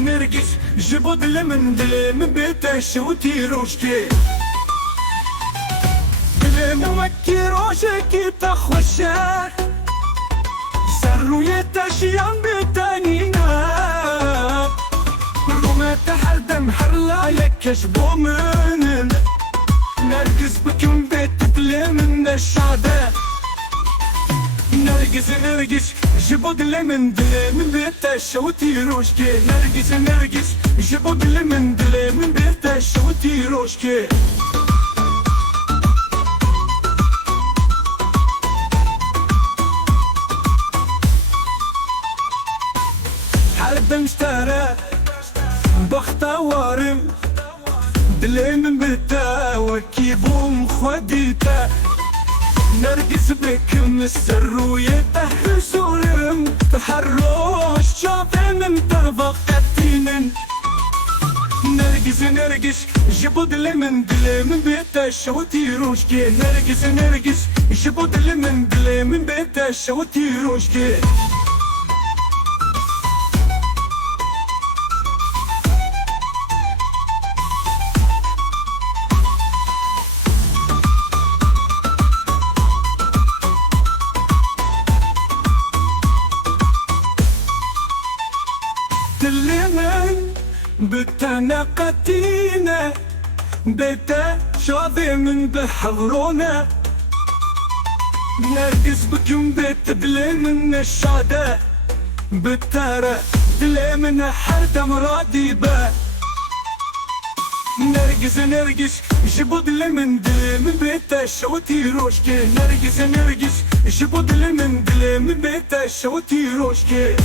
نرقص جبد المندل من بيتش وتيروشكي بلموكي روشكي تخوشك سرو يتشيان بتانينا روما تحردم حرلا يكشبو منن نرقص بكم بيت بلمن الشعداء نرقص جبد المندل من بيتش وتيروشكي نرقص جبد المندل من بيتش وتيروشكي حردم اشترى بختوارم دلي من بيتا وكيبو مخوديتا نرقص بكم السروية حسورم تحروش شافي من طرفقتين نرقص جبد المندل من بيتا وتيروشكي نرقص جبد المندل من بيتا وتيروشكي تلمن بتانا قتينا بيتا شاذي من بحضرونا نرقص بكم بيت بلمن الشعداء بتارا بلمن حردم راديبا نرقص جبد المندل من بيتا وتيروشكي نرقص جبد المندل من بيتا وتيروشكي